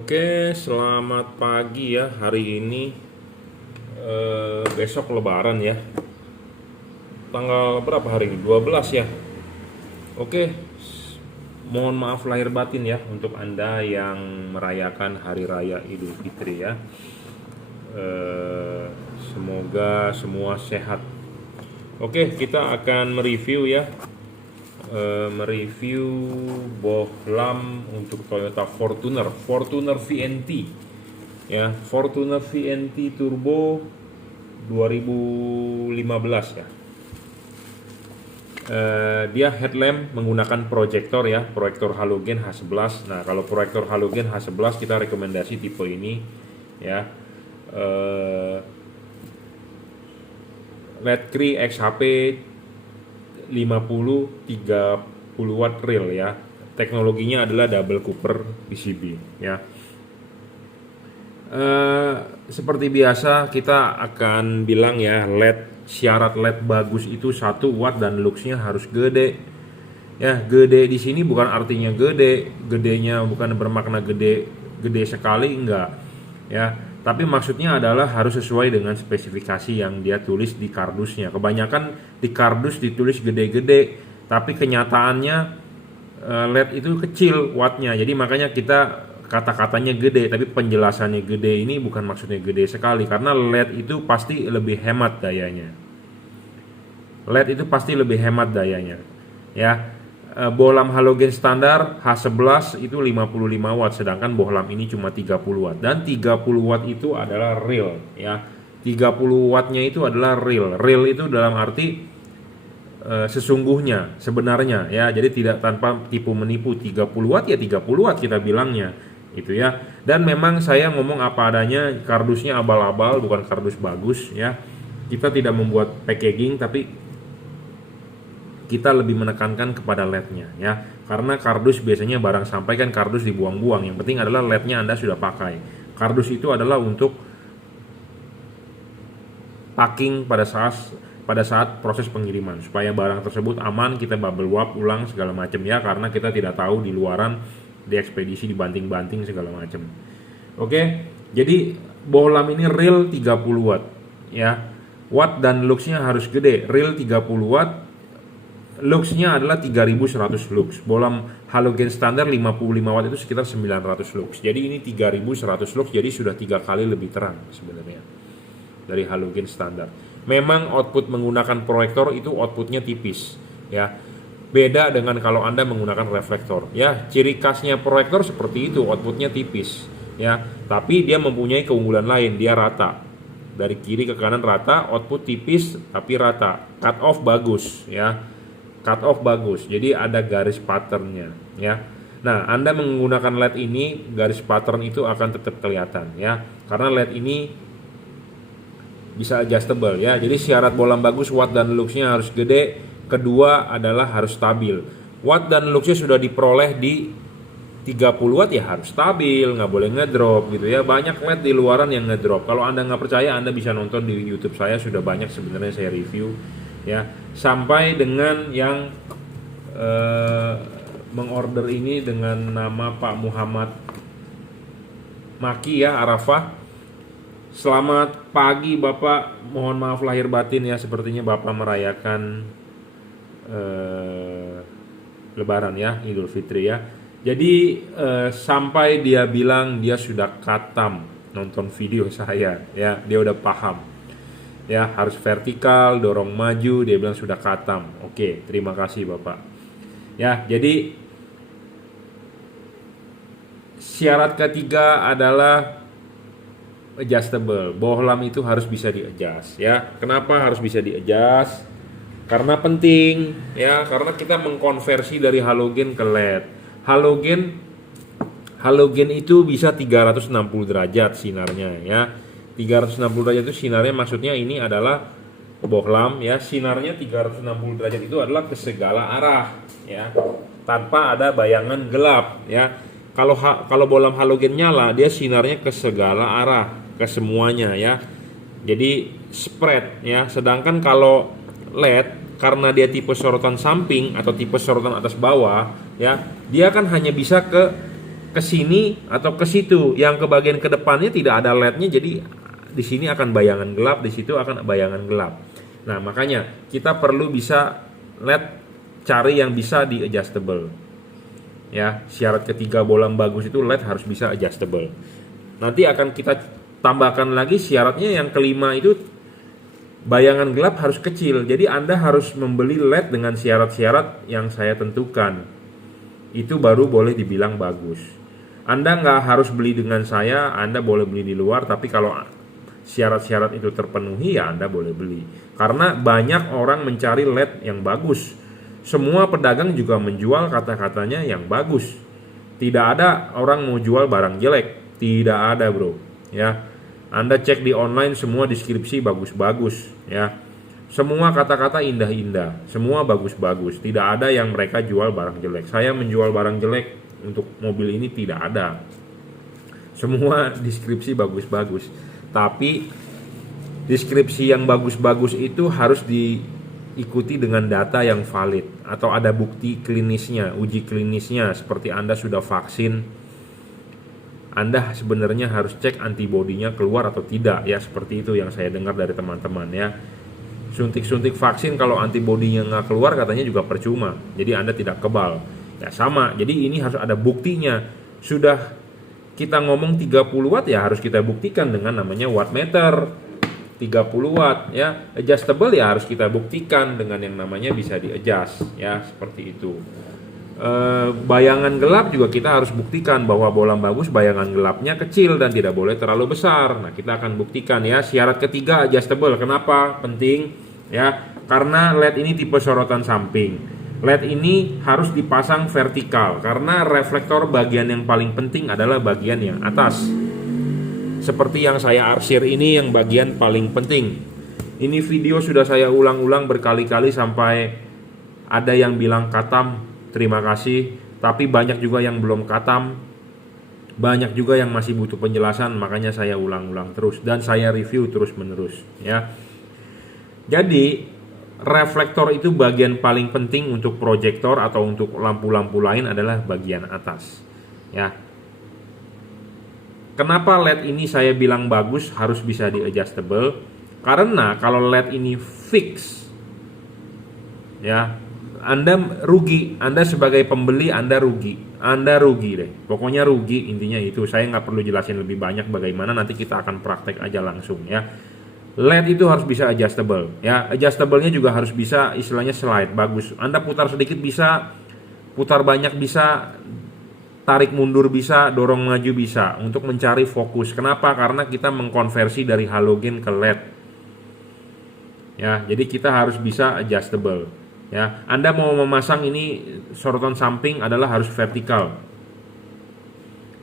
Oke, selamat pagi ya. Hari ini besok Lebaran ya. Tanggal berapa hari ini? 12 ya. Oke, mohon maaf lahir batin ya untuk Anda yang merayakan Hari Raya Idul Fitri ya. Semoga semua sehat. Oke, kita akan mereview ya, mereview bohlam untuk Toyota Fortuner VNT ya, Fortuner VNT Turbo 2015 ya. Dia headlamp menggunakan proyektor ya, proyektor halogen H11. Nah, kalau proyektor halogen H11 kita rekomendasi tipe ini ya. LED Cree XHP 50 30 watt rail ya. Teknologinya adalah double cooper PCB ya. Seperti biasa kita akan bilang ya, syarat LED bagus itu 1 watt dan luxnya harus gede. Ya, gede di sini bukan artinya gedenya bukan bermakna gede sekali, enggak. Ya, tapi maksudnya adalah harus sesuai dengan spesifikasi yang dia tulis di kardusnya. Kebanyakan di kardus ditulis gede-gede, tapi kenyataannya LED itu kecil wattnya. Jadi makanya kita kata-katanya gede, tapi penjelasannya gede ini bukan maksudnya gede sekali, karena LED itu pasti lebih hemat dayanya. LED itu pasti lebih hemat dayanya. Ya, bohlam halogen standar H11 itu 55 watt, sedangkan bohlam ini cuma 30 watt. Dan 30 watt itu adalah real ya. 30 wattnya itu adalah real. Real itu dalam arti sesungguhnya, sebenarnya ya. Jadi tidak tanpa tipu menipu. 30 watt ya 30 watt kita bilangnya itu ya. Dan memang saya ngomong apa adanya, kardusnya abal-abal, bukan kardus bagus ya. Kita tidak membuat packaging, tapi kita lebih menekankan kepada LED-nya ya. Karena kardus biasanya barang sampai kan kardus dibuang-buang. Yang penting adalah LED-nya Anda sudah pakai. Kardus itu adalah untuk packing pada saat proses pengiriman, supaya barang tersebut aman, kita bubble wrap ulang segala macam ya, karena kita tidak tahu di luaran, di ekspedisi dibanting-banting segala macam. Oke, jadi bohlam ini real 30 watt ya. Watt dan luxnya harus gede. Real 30 watt, luxnya adalah 3100 lux. Bohlam halogen standar 55 watt itu sekitar 900 lux. Jadi ini 3100 lux, jadi sudah 3 kali lebih terang sebenarnya dari halogen standar. Memang output menggunakan proyektor itu outputnya tipis ya. Beda dengan kalau Anda menggunakan reflektor ya. Ciri khasnya proyektor seperti itu, outputnya tipis ya. Tapi dia mempunyai keunggulan lain, dia rata. Dari kiri ke kanan rata, output tipis tapi rata. Cut off bagus ya. Cut off bagus. Jadi ada garis patternnya ya. Nah, Anda menggunakan LED ini, garis pattern itu akan tetap kelihatan ya. Karena LED ini bisa adjustable ya. Jadi syarat bohlam bagus, watt dan luxnya harus gede. Kedua adalah harus stabil. Watt dan luxnya sudah diperoleh di 30 watt ya harus stabil, nggak boleh ngedrop gitu ya. Banyak LED di luaran yang ngedrop. Kalau Anda nggak percaya, Anda bisa nonton di YouTube saya, sudah banyak sebenarnya saya review ya. Sampai dengan yang mengorder ini dengan nama Pak Muhammad Maki ya, Arafah. Selamat pagi Bapak, mohon maaf lahir batin ya, sepertinya Bapak merayakan Lebaran ya, Idul Fitri ya. Jadi sampai dia bilang dia sudah khatam nonton video saya ya, dia udah paham ya, harus vertikal, dorong maju, dia bilang sudah khatam. Oke, terima kasih Bapak ya. Jadi syarat ketiga adalah adjustable. Bohlam itu harus bisa di-adjust ya. Kenapa harus bisa di-adjust? Karena penting ya, karena kita mengkonversi dari halogen ke LED. Halogen itu bisa 360 derajat sinarnya ya. 360 derajat itu sinarnya, maksudnya ini adalah bohlam ya. Sinarnya 360 derajat itu adalah ke segala arah ya, tanpa ada bayangan gelap ya. Kalau bohlam halogen nyala, dia sinarnya ke segala arah, ke semuanya ya. Jadi spread ya. Sedangkan kalau LED, karena dia tipe sorotan samping atau tipe sorotan atas bawah ya, dia kan hanya bisa ke ke sini atau ke situ. Yang ke bagian ke depannya tidak ada LED-nya, jadi di sini akan bayangan gelap, di situ akan bayangan gelap. Nah, makanya kita perlu bisa LED, cari yang bisa di adjustable. Ya, syarat ketiga bolam bagus itu LED harus bisa adjustable. Nanti akan kita tambahkan lagi syaratnya yang kelima itu bayangan gelap harus kecil. Jadi Anda harus membeli LED dengan syarat-syarat yang saya tentukan. Itu baru boleh dibilang bagus. Anda nggak harus beli dengan saya, Anda boleh beli di luar. Tapi kalau syarat-syarat itu terpenuhi ya Anda boleh beli. Karena banyak orang mencari LED yang bagus. Semua pedagang juga menjual kata-katanya yang bagus. Tidak ada orang mau jual barang jelek. Tidak ada, bro. Ya, Anda cek di online semua deskripsi bagus-bagus, ya. Semua kata-kata indah-indah, semua bagus-bagus. Tidak ada yang mereka jual barang jelek. Saya menjual barang jelek untuk mobil ini tidak ada. Semua deskripsi bagus-bagus. Tapi deskripsi yang bagus-bagus itu harus diikuti dengan data yang valid atau ada bukti klinisnya, uji klinisnya seperti Anda sudah vaksin. Anda sebenarnya harus cek antibodinya keluar atau tidak, ya, seperti itu yang saya dengar dari teman-teman, ya. Suntik-suntik vaksin kalau antibodinya nggak keluar katanya juga percuma, jadi Anda tidak kebal. Ya sama, jadi ini harus ada buktinya. Sudah kita ngomong 30 watt ya harus kita buktikan dengan namanya wattmeter. 30 watt, ya. Adjustable ya harus kita buktikan dengan yang namanya bisa di-adjust, ya, seperti itu. Bayangan gelap juga kita harus buktikan bahwa bola bagus bayangan gelapnya kecil dan tidak boleh terlalu besar. Nah, kita akan buktikan, ya. Syarat ketiga adjustable. Kenapa penting? Ya, karena LED ini tipe sorotan samping. LED ini harus dipasang vertikal karena reflektor bagian yang paling penting adalah bagian yang atas. Seperti yang saya arsir ini yang bagian paling penting. Ini video sudah saya ulang-ulang berkali-kali sampai ada yang bilang katam. Terima kasih, tapi banyak juga yang belum katam, banyak juga yang masih butuh penjelasan, makanya saya ulang-ulang terus dan saya review terus-menerus, ya. Jadi reflektor itu bagian paling penting untuk proyektor atau untuk lampu-lampu lain adalah bagian atas, ya. Kenapa LED ini saya bilang bagus harus bisa di adjustable? Karena kalau LED ini fix, ya, Anda rugi. Anda sebagai pembeli Anda rugi. Anda rugi deh. Pokoknya rugi, intinya itu. Saya nggak perlu jelasin lebih banyak bagaimana, nanti kita akan praktek aja langsung, ya. LED itu harus bisa adjustable, ya. Adjustable-nya juga harus bisa istilahnya slide, bagus. Anda putar sedikit bisa, putar banyak bisa, tarik mundur bisa, dorong maju bisa untuk mencari fokus. Kenapa? Karena kita mengkonversi dari halogen ke LED. Ya, jadi kita harus bisa adjustable. Ya, Anda mau memasang ini sorotan samping adalah harus vertikal.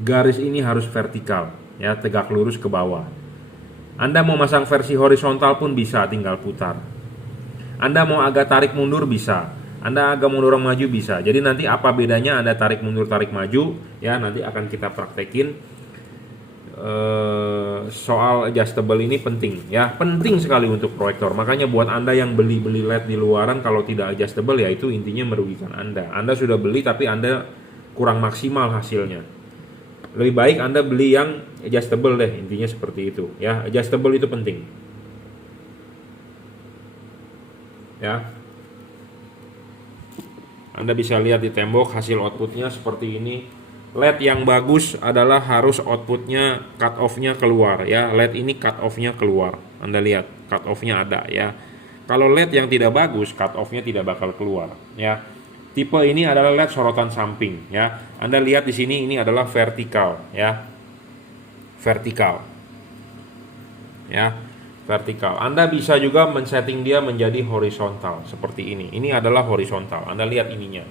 Garis ini harus vertikal, ya, tegak lurus ke bawah. Anda mau masang versi horizontal pun bisa, tinggal putar. Anda mau agak tarik mundur bisa. Anda agak mau dorong maju bisa. Jadi nanti apa bedanya Anda tarik mundur, tarik maju, ya, nanti akan kita praktekin. Soal adjustable ini penting, ya, penting sekali untuk proyektor. Makanya buat Anda yang beli LED di luaran kalau tidak adjustable ya itu intinya merugikan Anda. Anda sudah beli tapi Anda kurang maksimal hasilnya. Lebih baik Anda beli yang adjustable deh, intinya seperti itu, ya. Adjustable itu penting, ya. Anda bisa lihat di tembok hasil outputnya seperti ini. LED yang bagus adalah harus outputnya cut off-nya keluar, ya. LED ini cut off-nya keluar. Anda lihat cut off-nya ada, ya. Kalau LED yang tidak bagus, cut off-nya tidak bakal keluar, ya. Tipe ini adalah LED sorotan samping, ya. Anda lihat di sini ini adalah vertikal, ya. Vertikal. Ya, vertikal. Anda bisa juga men-setting dia menjadi horizontal seperti ini. Ini adalah horizontal. Anda lihat ininya.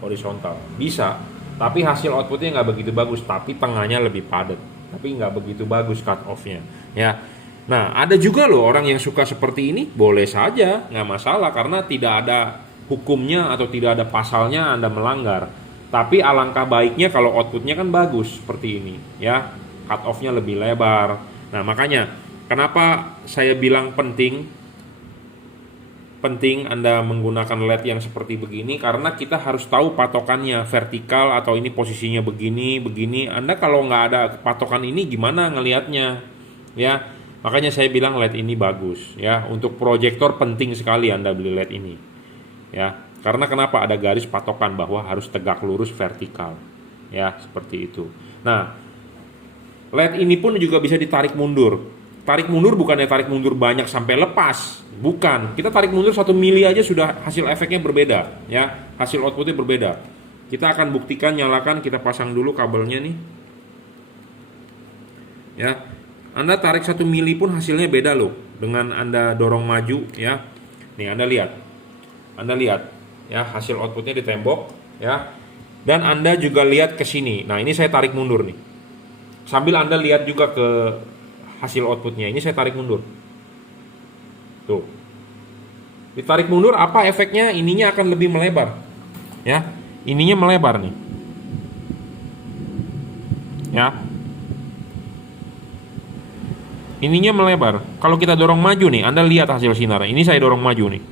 Horizontal. Bisa. Tapi hasil outputnya nggak begitu bagus, tapi tengahnya lebih padat, tapi nggak begitu bagus cut off-nya, ya. Nah, ada juga loh orang yang suka seperti ini, boleh saja, nggak masalah, karena tidak ada hukumnya atau tidak ada pasalnya Anda melanggar. Tapi alangkah baiknya kalau outputnya kan bagus seperti ini, ya, cut off-nya lebih lebar. Nah, makanya kenapa saya bilang penting penting Anda menggunakan LED yang seperti begini karena kita harus tahu patokannya vertikal atau ini posisinya begini, begini. Anda kalau nggak ada patokan ini gimana ngelihatnya, ya? Makanya saya bilang LED ini bagus, ya. Untuk proyektor penting sekali Anda beli LED ini, ya. Karena kenapa? Ada garis patokan bahwa harus tegak lurus vertikal, ya, seperti itu. Nah, LED ini pun juga bisa ditarik mundur. Tarik mundur bukannya tarik mundur banyak sampai lepas, bukan. Kita tarik mundur 1 mili aja sudah hasil efeknya berbeda, ya. Hasil outputnya berbeda. Kita akan buktikan, nyalakan, kita pasang dulu kabelnya nih. Ya. Anda tarik 1 mili pun hasilnya beda loh dengan Anda dorong maju, ya. Nih Anda lihat. Anda lihat, ya, hasil outputnya di tembok, ya. Dan Anda juga lihat ke sini. Nah, ini saya tarik mundur nih. Sambil Anda lihat juga ke hasil outputnya. Ini saya tarik mundur. Tuh. Ditarik mundur apa efeknya? Ininya akan lebih melebar. Ya. Ininya melebar nih. Ya. Ininya melebar. Kalau kita dorong maju nih, Anda lihat hasil sinar. Ini saya dorong maju nih.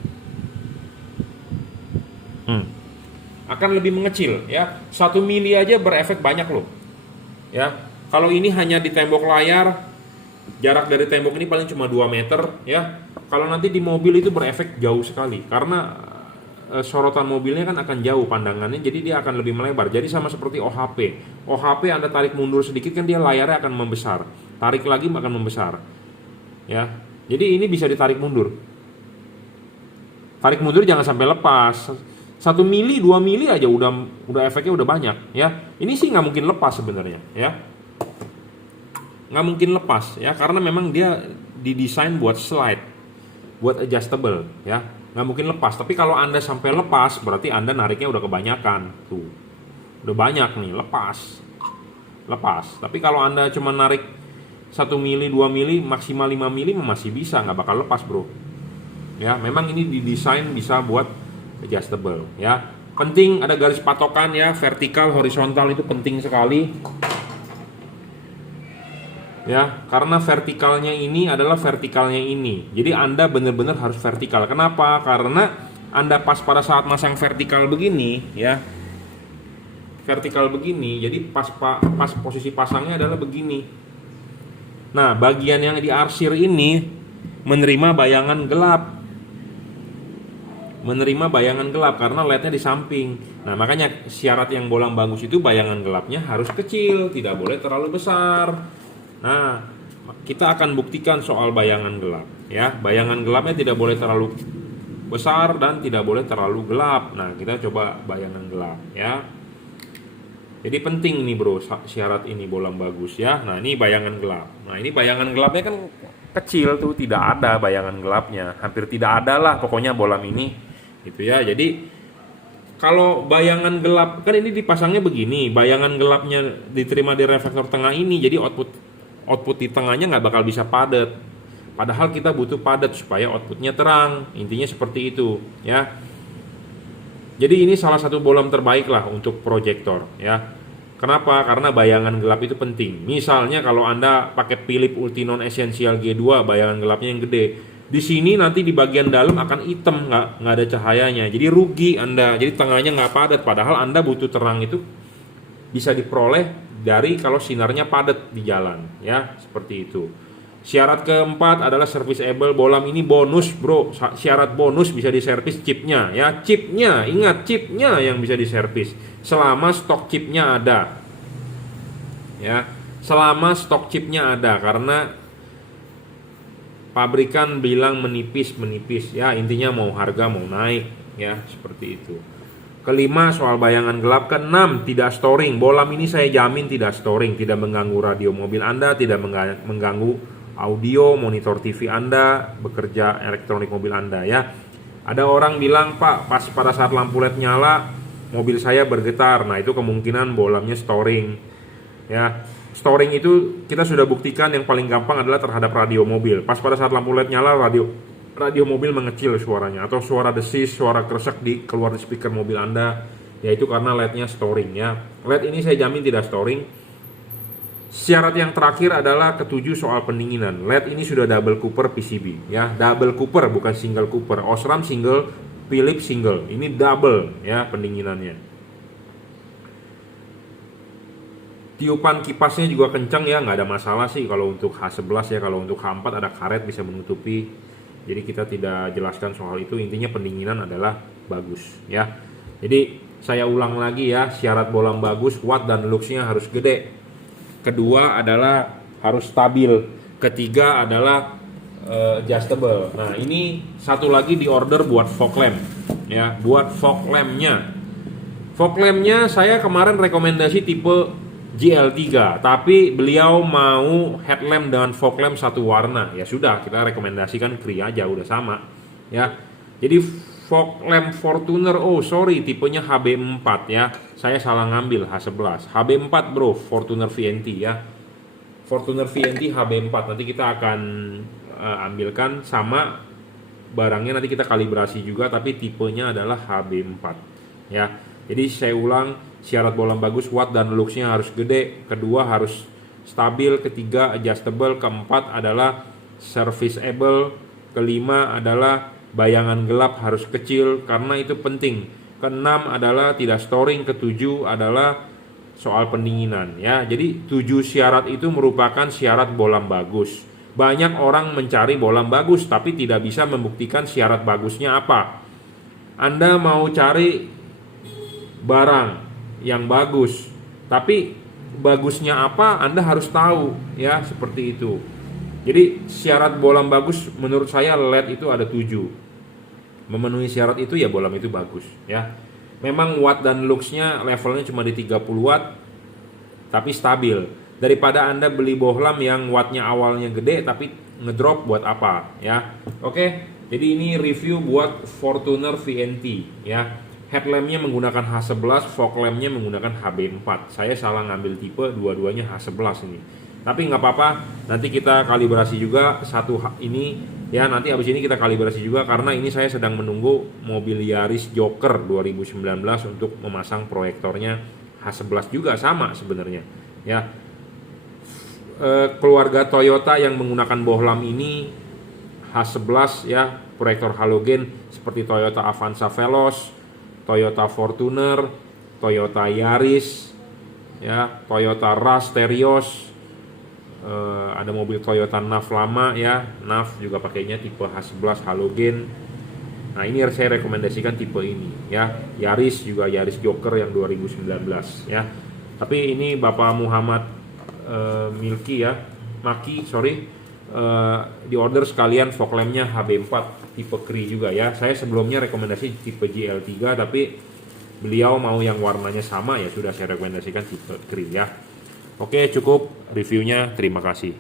Akan lebih mengecil, ya. 1 mili aja berefek banyak loh. Ya. Kalau ini hanya di tembok layar, jarak dari tembok ini paling cuma 2 meter, ya. Kalau nanti di mobil itu berefek jauh sekali karena sorotan mobilnya kan akan jauh pandangannya, jadi dia akan lebih melebar. Jadi sama seperti OHP. OHP Anda tarik mundur sedikit kan dia layarnya akan membesar. Tarik lagi akan membesar. Ya. Jadi ini bisa ditarik mundur. Tarik mundur jangan sampai lepas. 1 mili, 2 mili aja udah efeknya udah banyak, ya. Ini sih nggak mungkin lepas sebenarnya, ya. Nggak mungkin lepas, ya, karena memang dia didesain buat slide, buat adjustable, ya. Nggak mungkin lepas. Tapi kalau Anda sampai lepas, berarti Anda nariknya udah kebanyakan, tuh. Udah banyak nih, lepas. Tapi kalau Anda cuma narik 1 mili, 2 mili, maksimal 5 mili masih bisa, nggak bakal lepas, bro. Ya, memang ini didesain bisa buat adjustable, ya. Penting ada garis patokan, ya, vertikal, horizontal itu penting sekali. Ya, karena vertikalnya ini adalah vertikalnya ini. Jadi Anda benar-benar harus vertikal. Kenapa? Karena Anda pas pada saat masang vertikal begini, ya. Vertikal begini, jadi pas posisi pasangnya adalah begini. Nah, bagian yang diarsir ini menerima bayangan gelap. Menerima bayangan gelap karena LED-nya di samping. Nah, makanya syarat yang bolang bagus itu bayangan gelapnya harus kecil, tidak boleh terlalu besar. Nah, kita akan buktikan soal bayangan gelap, ya. Bayangan gelapnya tidak boleh terlalu besar dan tidak boleh terlalu gelap. Nah, kita coba bayangan gelap, ya. Jadi penting nih, bro, syarat ini bolang bagus, ya. Nah, ini bayangan gelap. Nah, ini bayangan gelapnya kan kecil tuh, tidak ada bayangan gelapnya. Hampir tidak ada lah pokoknya bolam ini. Gitu ya. Jadi kalau bayangan gelap kan ini dipasangnya begini, bayangan gelapnya diterima di reflektor tengah ini, jadi output di tengahnya nggak bakal bisa padat. Padahal kita butuh padat supaya outputnya terang. Intinya seperti itu, ya. Jadi ini salah satu bolam terbaik lah untuk proyektor, ya. Kenapa? Karena bayangan gelap itu penting. Misalnya kalau Anda pakai Philips Ultinon Essential G2, bayangan gelapnya yang gede. Di sini nanti di bagian dalam akan hitam, nggak ada cahayanya. Jadi rugi Anda. Jadi tengahnya nggak padat. Padahal Anda butuh terang itu bisa diperoleh dari kalau sinarnya padat di jalan, ya, seperti itu. Syarat keempat adalah serviceable. Bolam ini bonus, bro. Syarat bonus bisa diservis chipnya, ya. Chipnya, ingat chipnya yang bisa diservis selama stok chipnya ada, ya. Selama stok chipnya ada, karena pabrikan bilang menipis, ya. Intinya mau harga mau naik, ya, seperti itu. Kelima soal bayangan gelap. Keenam tidak storing. Bolam ini saya jamin tidak storing, tidak mengganggu radio mobil Anda, tidak mengganggu audio, monitor TV Anda, bekerja elektronik mobil Anda, ya. Ada orang bilang, Pak, pas pada saat lampu LED nyala, mobil saya bergetar. Nah, itu kemungkinan bolamnya storing, ya. Storing itu kita sudah buktikan yang paling gampang adalah terhadap radio mobil. Pas pada saat lampu LED nyala, radio mobil mengecil suaranya, atau suara desis, suara kresek keluar di speaker mobil Anda, yaitu karena LED-nya storing, ya. LED ini saya jamin tidak storing. Syarat yang terakhir adalah ketujuh soal pendinginan. LED ini sudah double Cooper PCB ya, double Cooper bukan single Cooper. Osram single, Philips single. Ini double ya pendinginannya. Tiupan kipasnya juga kencang ya, nggak ada masalah sih kalau untuk H11 ya. Kalau untuk H4 ada karet bisa menutupi. Jadi kita tidak jelaskan soal itu. Intinya pendinginan adalah bagus ya. Jadi saya ulang lagi ya, syarat bohlam bagus, watt dan luxnya harus gede. Kedua adalah harus stabil. Ketiga adalah adjustable. Nah ini satu lagi di order buat fog lamp ya, buat fog lampnya. Fog lampnya saya kemarin rekomendasi tipe GL3, tapi beliau mau headlamp dengan fog lamp satu warna. Ya sudah, kita rekomendasikan Cree aja, udah sama ya. Jadi fog lamp Fortuner, oh sorry, tipenya HB4 ya. Saya salah ngambil H11. HB4 bro, Fortuner VNT ya. Fortuner VNT HB4. Nanti kita akan ambilkan sama barangnya, nanti kita kalibrasi juga, tapi tipenya adalah HB4 ya. Jadi saya ulang, syarat bohlam bagus, watt dan luxnya harus gede. Kedua harus stabil. Ketiga adjustable. Keempat adalah serviceable. Kelima adalah bayangan gelap harus kecil karena itu penting. Keenam adalah tidak storing. Ketujuh adalah soal pendinginan ya. Jadi 7 syarat itu merupakan syarat bohlam bagus. Banyak orang mencari bohlam bagus tapi tidak bisa membuktikan syarat bagusnya apa. Anda mau cari barang yang bagus tapi bagusnya apa Anda harus tahu ya, seperti itu. Jadi syarat bohlam bagus menurut saya LED itu ada 7. Memenuhi syarat itu ya bohlam itu bagus ya. Memang watt dan luxnya levelnya cuma di 30 watt tapi stabil. Daripada Anda beli bohlam yang wattnya awalnya gede tapi ngedrop, buat apa ya. Oke, jadi ini review buat Fortuner VNT ya. Headlampnya menggunakan H11, fog lampnya menggunakan HB4. Saya salah ngambil tipe, dua-duanya H11 ini. Tapi nggak apa-apa, nanti kita kalibrasi juga satu ini ya. Nanti abis ini kita kalibrasi juga karena ini saya sedang menunggu mobil Yaris Joker 2019 untuk memasang proyektornya H11 juga sama sebenarnya ya. Keluarga Toyota yang menggunakan bohlam ini H11 ya, proyektor halogen seperti Toyota Avanza Veloz, Toyota Fortuner, Toyota Yaris ya, Toyota Rush Terios, ada mobil Toyota NAV lama ya, NAV juga pakainya tipe H11 halogen. Nah ini saya rekomendasikan tipe ini ya. Yaris juga Yaris Joker yang 2019 ya. Tapi ini Bapak Muhammad Milki ya, Maki sorry, di order sekalian fog lampnya HB4 tipe Cree juga ya. Saya sebelumnya rekomendasi tipe GL3 tapi beliau mau yang warnanya sama, ya sudah saya rekomendasikan tipe Cree ya. Oke, cukup reviewnya, terima kasih.